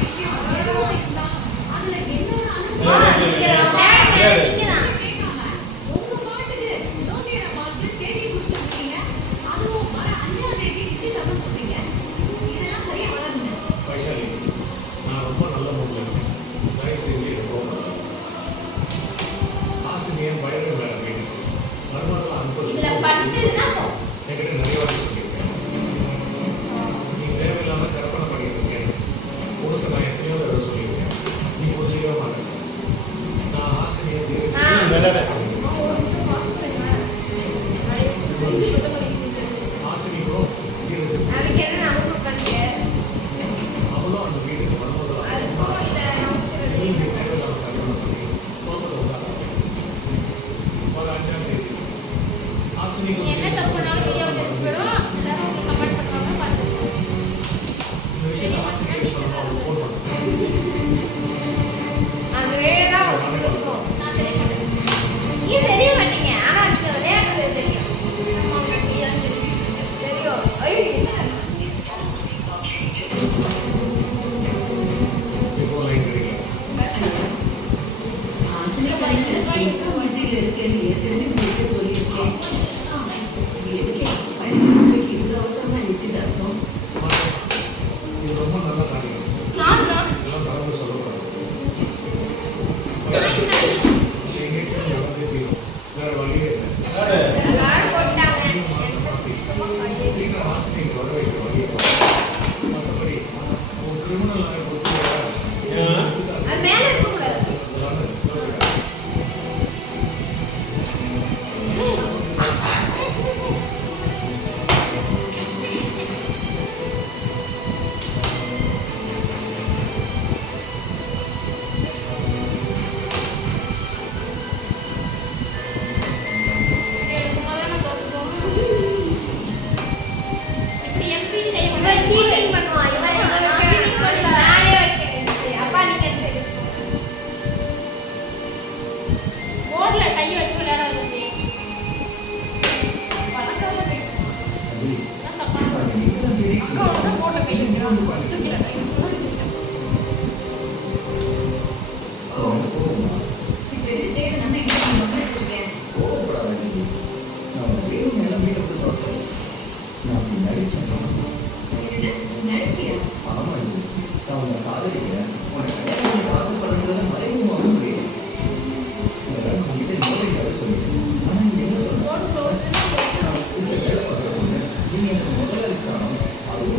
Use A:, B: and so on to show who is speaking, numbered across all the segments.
A: விஷயம் அதுல
B: என்ன என்ன தப்புனாலும் வீடியோ வந்து எடுத்துடும் எல்லாரும் உங்களுக்கு கமெண்ட் தெரிய மாட்டீங்க. ஆனா நீங்க தெரியும். தெரியும். ஐயோ
C: Những cái ảnh hưởng? அப்படி நடிச்சேன் ஆமா ஜி நான் உன்னை காதலிக்கிறேன் உன்னை கல்யாணம் பண்ணி ஆசைப்படுறத மறைமுகமாக சொல்லிட்டேன் இதெல்லாம் உங்ககிட்ட நிறைய தடவை சொல்லிட்டேன் ஆனா நீங்க என்ன சொல்றேன் நான் உங்க நீங்க எனக்கு முதலாளி தானும் அதுவும்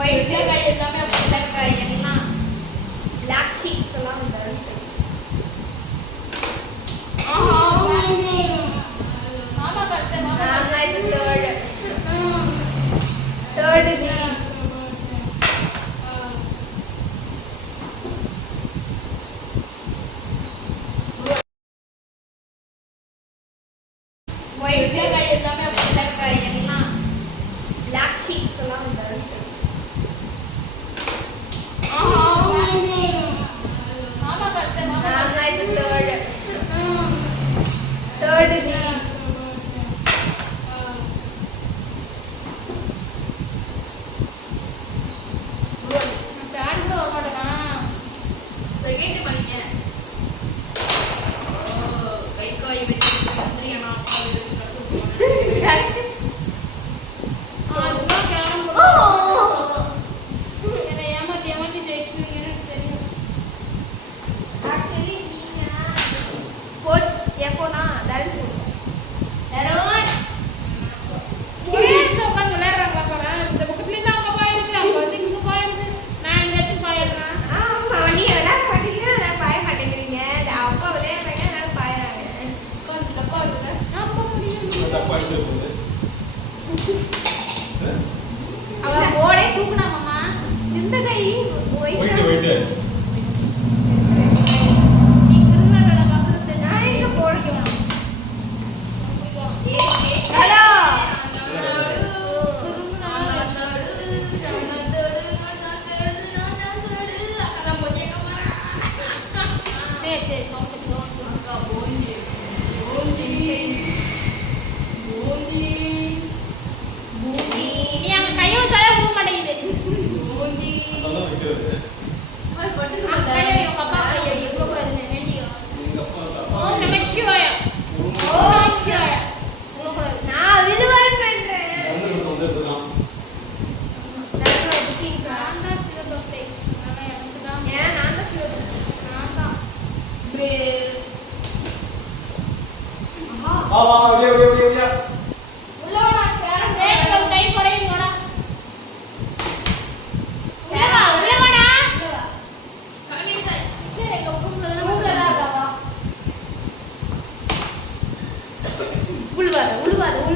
D: ವೈಟ್ಗಳು
E: ಇದ್ದಾವೆ ಬ್ಲ್ಯಾಕ್
D: ಎಲ್ಲ ಬ್ಲ್ಯಾಕ್ ಶೀಟ್ಸ್ ಎಲ್ಲ ಉಂಟು ವೈಟ್ಗಳು ಇದ್ದಾವೆ ಬ್ಲ್ಯಾಕ್ ಎಲ್ಲ ಬ್ಲ್ಯಾಕ್ ಶೀಟ್ಸ್ ಎಲ್ಲ ಉಂಟು home.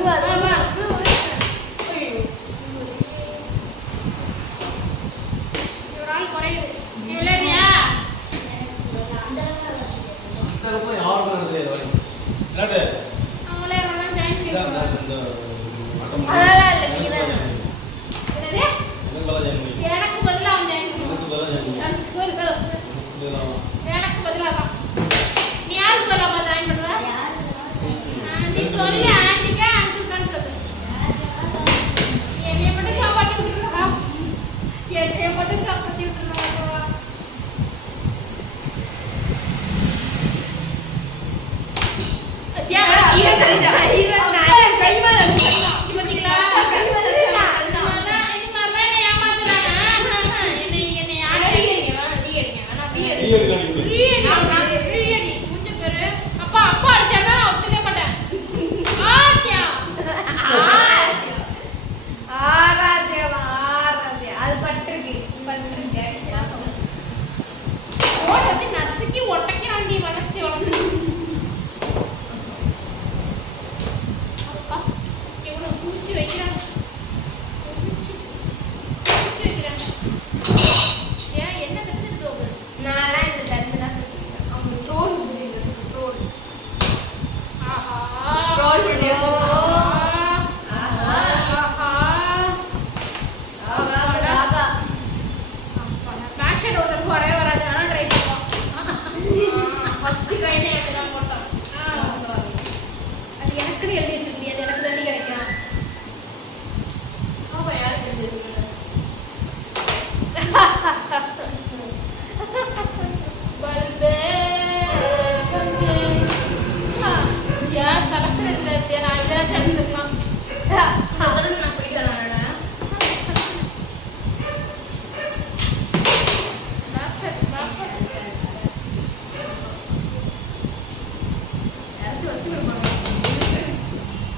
E: Google. அப்பா அப்பா
F: அடிச்சா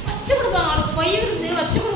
F: வச்சு
D: கொடுப்பாங்க. அவனுக்கு பொய் இருந்து வச்சு கொடு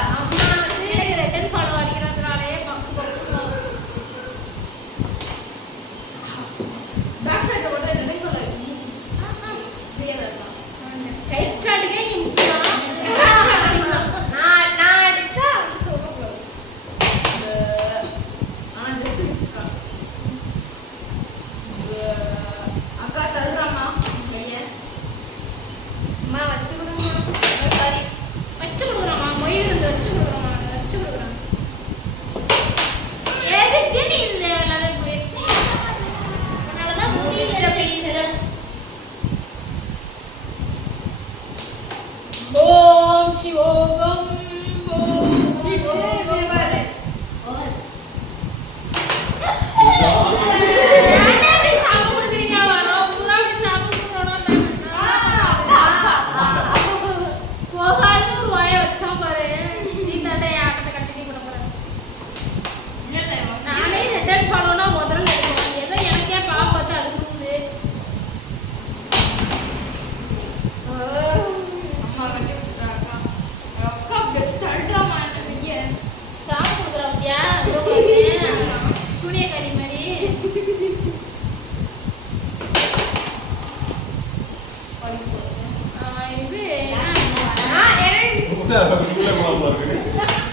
D: da öyle mi